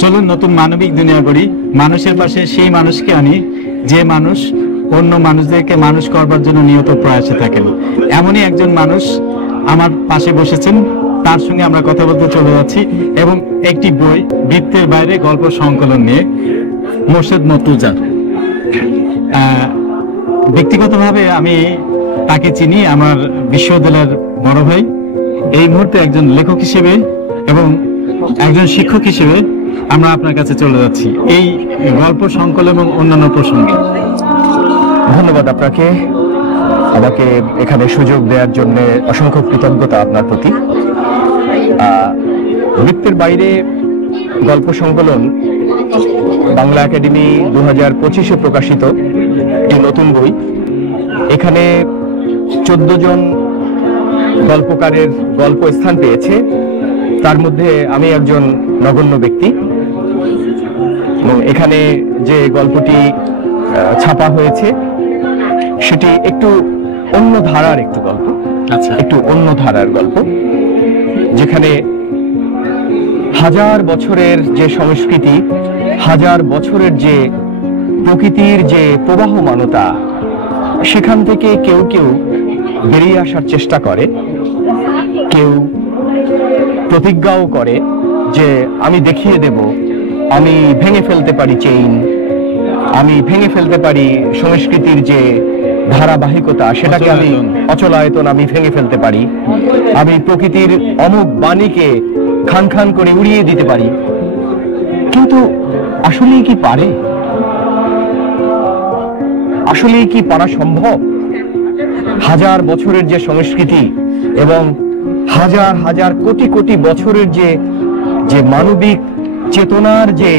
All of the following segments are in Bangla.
চলুন নতুন মানবিক দুনিয়া গড়ি, মানুষের পাশে সেই মানুষকে আনি যে মানুষ অন্য মানুষদেরকে মানুষ করবার জন্য নিয়ত প্রয়াসে থাকেন। এমনই একজন মানুষ আমার পাশে বসেছেন, তার সঙ্গে আমরা কথা বলতে চলে যাচ্ছি এবং একটি বই বৃত্তের বাইরে গল্প সংকলন নিয়ে, মোর্শেদ মর্তুজা। ব্যক্তিগতভাবে আমি তাকে চিনি, আমার বিশ্ববিদ্যালয়ের বড় ভাই। এই মুহূর্তে একজন লেখক হিসেবে এবং একজন শিক্ষক হিসেবে আমরা আপনার কাছে চলে যাচ্ছি এই গল্প সংকলন এবং অন্যান্য প্রসঙ্গে। ধন্যবাদ আপনাকে, আমাকে এখানে সুযোগ দেওয়ার জন্য অসংখ্য কৃতজ্ঞতা আপনার প্রতি। বৃত্তের বাইরে গল্প সংকলন বাংলা একাডেমি 2025-এ প্রকাশিত একটি নতুন বই। এখানে 14 জন গল্পকারের গল্প স্থান পেয়েছে, তার মধ্যে আমি একজন নগণ্য ব্যক্তি। এবং এখানে যে গল্পটি ছাপা হয়েছে সেটি একটু অন্য ধারার একটু গল্প। আচ্ছা, একটু অন্য ধারার গল্প, যেখানে হাজার বছরের যে সংস্কৃতি, হাজার বছরের যে প্রকৃতির যে প্রবাহমানতা, সেখান থেকে কেউ কেউ বেরিয়ে আসার চেষ্টা করে, কেউ প্রতিজ্ঞাও করে যে আমি দেখিয়ে দেব, আমি ভেঙে ফেলতে পারি চেইন, আমি ভেঙে ফেলতে পারি সংস্কৃতির যে ধারাবাহিকতা, সেটাকে আমি অচলায়তন আমি ভেঙে ফেলতে পারি, আমি প্রকৃতির অমুক বাণীকে খান খান করে উড়িয়ে দিতে পারি। কিন্তু আসলেই কি পারে? আসলেই কি পারা সম্ভব? হাজার বছরের যে সংস্কৃতি এবং হাজার হাজার কোটি কোটি বছরের যে মানবিক চেতনার যে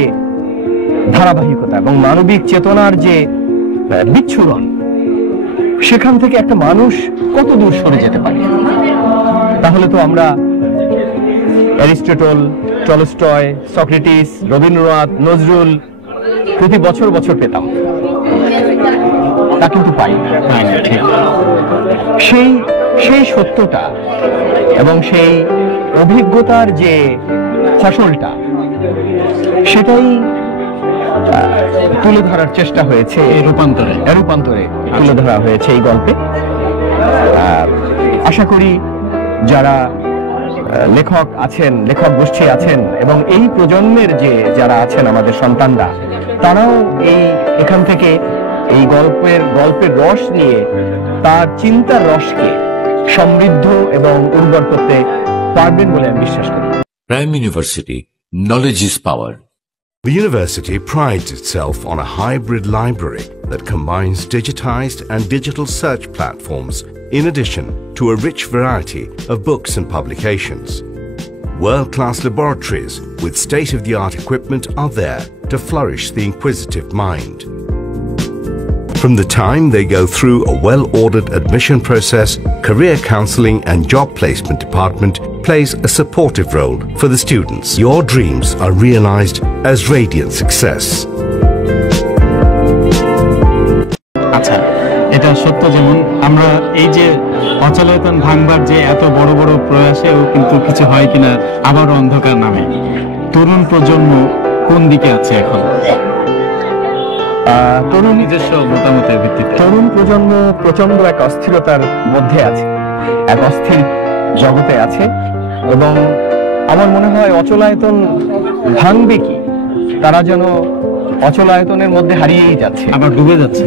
ধারাবাহিকতা এবং মানবিক চেতনার যে বিচ্ছুরণ, সেখান থেকে একটা মানুষ কত দূর সরে যেতে পারে? তাহলে তো আমরা Aristotle, Tolstoy, Socrates, Rabindranath, Nazrul প্রতি বছর বছর পেতাম, তা কিন্তু পাই না। সেই সত্যটা এবং সেই অভিজ্ঞতার যে ফসলটা, সেটাই তুলে ধরার চেষ্টা হয়েছে, এই রূপান্তরে তুলে ধরা হয়েছে এই গল্পে। আশা করি যারা লেখক আছেন, লেখক গোষ্ঠী আছেন এবং এই প্রজন্মের যে যারা আছেন আমাদের সন্তানরা, তারাও এখান থেকে এই গল্পের রস নিয়ে তার চিন্তার রসকে সমৃদ্ধ এবং উর্বর করতে পারবেন বলে আমি বিশ্বাস করি। Prime University, knowledge is power. The university prides itself on a hybrid library that combines digitized and digital search platforms in addition to a rich variety of books and publications. World-class laboratories with state-of-the-art equipment are there to flourish the inquisitive mind. From the time they go through a well-ordered admission process, career counseling and job placement department plays a supportive role for the students. Your dreams are realized as radiant success. আচ্ছা, এটা সত্য। যেমন আমরা এই যে অচলায়তন ভাঙবার যে এত বড় বড় প্রয়াসেও কিন্তু কিছু হয় কিনা আবারও অন্ধকার নামে। তরুণ প্রজন্ম কোন দিকে আছে এখন? তরুণ নিজস্ব মতামতের ভিত্তিতে তরুণ প্রজন্ম প্রচন্ড এক অস্থিরতার মধ্যে আছে, এক অস্থির জগতে আছে এবং আমার মনে হয় অচলায়তন ভাঙবে কি, তারা যেন অচলায়তনের মধ্যে হারিয়েই যাচ্ছে, আবার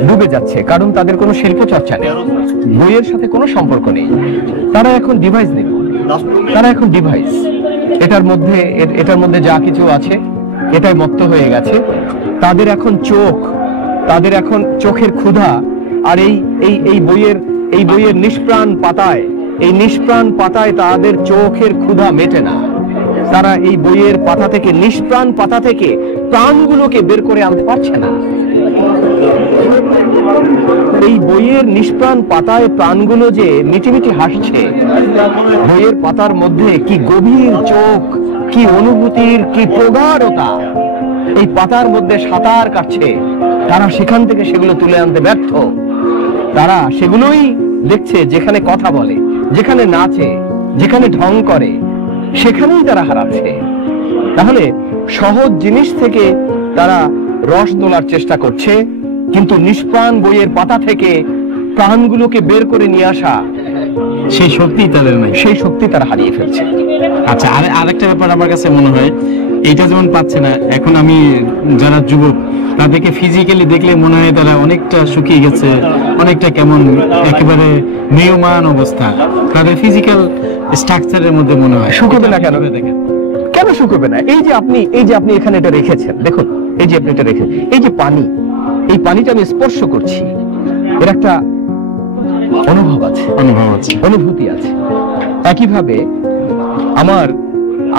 ডুবে যাচ্ছে। কারণ তাদের কোনো শিল্প চর্চা নেই, বইয়ের সাথে কোনো সম্পর্ক নেই। তারা এখন ডিভাইস নেই, তারা এখন ডিভাইস, এটার মধ্যে যা কিছু আছে এটাই মত্ত হয়ে গেছে। তাদের এখন চোখের ক্ষুধা, আর এই বইয়ের নিষ্প্রাণ পাতায় তাদের চোখের ক্ষুধা মেটে না। তারা এই বইয়ের পাতা থেকে, নিষ্প্রাণ পাতা থেকে প্রাণগুলোকে বের করে আনতে পারছে না। এই বইয়ের নিষ্প্রাণ পাতায় প্রাণগুলো যে মিটিমিটি হাসছে, বইয়ের পাতার মধ্যে কি গভীর চোখ, কি অনুভূতির, কি প্রগাঢ়তা এই পাতার মধ্যে সাঁতার কাটছে, তারা সেখান থেকে সেগুলো তুলে আনতে ব্যর্থ। তারা সেগুলোই দেখছে যেখানে কথা বলে, যেখানে নাচে, যেখানে ঢং করে, সেখানেই তারা হারাচ্ছে। তাহলে সহজ জিনিস থেকে তারা রস তোলার চেষ্টা করছে, কিন্তু নিষ্প্রাণ বইয়ের পাতা থেকে প্রাণগুলোকে বের করে নিয়ে আসা সেই শক্তি তাদের নাই। সেই শক্তি তারা হারিয়ে ফেলছে। আচ্ছা, আরেকটা ব্যাপার আমার কাছে মনে হয়, এটা যেমন পাচ্ছে না, এখন আমি যারা যুবক তাদেরকে ফিজিক্যালি দেখলে মনে হয় তারা অনেকটা শুকিয়ে গেছে, অনেকটা কেমন একেবারে নিয়মান অবস্থা, তাদের ফিজিক্যাল স্ট্রাকচারের মধ্যে মনে হয়। শুকোবে না কেন? কেন শুকোবে না? এই যে আপনি এখানে এটা রেখেছেন, দেখুন, এই যে আপনি এটা রেখেছেন, এই যে পানি, এই পানিটা আমি স্পর্শ করছি, এর একটা অনুভব আছে, অনুভূতি আছে। একইভাবে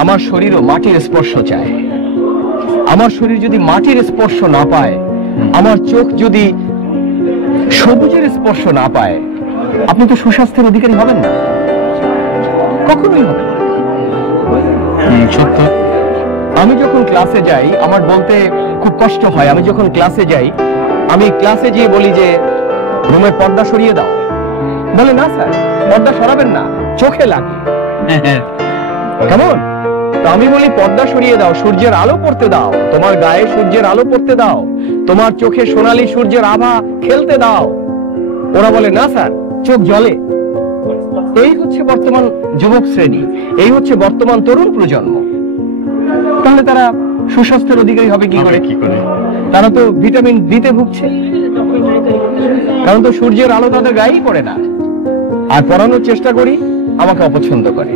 আমার শরীরও মাটির স্পর্শ চায়। আমার শরীর যদি মাটির স্পর্শ না পায়, আমার চোখ যদি সবুজের স্পর্শ না পায়, আপনি তো সুস্বাস্থ্যের অধিকারী হবেন না, কখনোই হবেন না। সত্য। আমি যখন ক্লাসে যাই, আমার বলতে খুব কষ্ট হয়, আমি যখন ক্লাসে যাই, আমি ক্লাসে গিয়ে বলি যে রুমের পর্দা সরিয়ে দাও, বলে না স্যার পর্দা সরাবেন না, চোখে লাগে। কেমন? তো আমি বলি পর্দা সরিয়ে দাও, সূর্যের আলো পড়তে দাও, তোমার গায়ে সূর্যের আলো পড়তে দাও, তোমার চোখে সোনালী সূর্যের আভা খেলতে দাও। ওরা বলে না স্যার, চোখ জ্বলে। এই হচ্ছে বর্তমান যুবক শ্রেণী, এই হচ্ছে বর্তমান তরুণ প্রজন্ম। তাহলে তারা সুস্বাস্থ্যের অধিকারী হবে কি করে? তারা তো ভিটামিন ডি তে ভুগছে, কারণ তো সূর্যের আলো তাদের গায়েই পড়ে না। আর পড়ানোর চেষ্টা করি, আমাকে অপছন্দ করে,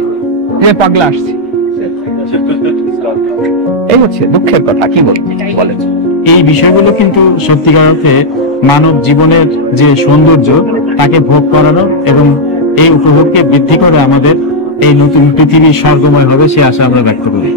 যে পাগলা আসছে। এই হচ্ছে দুঃখের কথা, কি বলেন? এই বিষয়গুলো কিন্তু সত্যিকার অর্থে মানব জীবনের যে সৌন্দর্য তাকে ভোগ করানো এবং এই উপভোগকে বৃদ্ধি করে আমাদের এই নতুন পৃথিবী স্বর্গময় হবে সে আশা আমরা ব্যক্ত করি।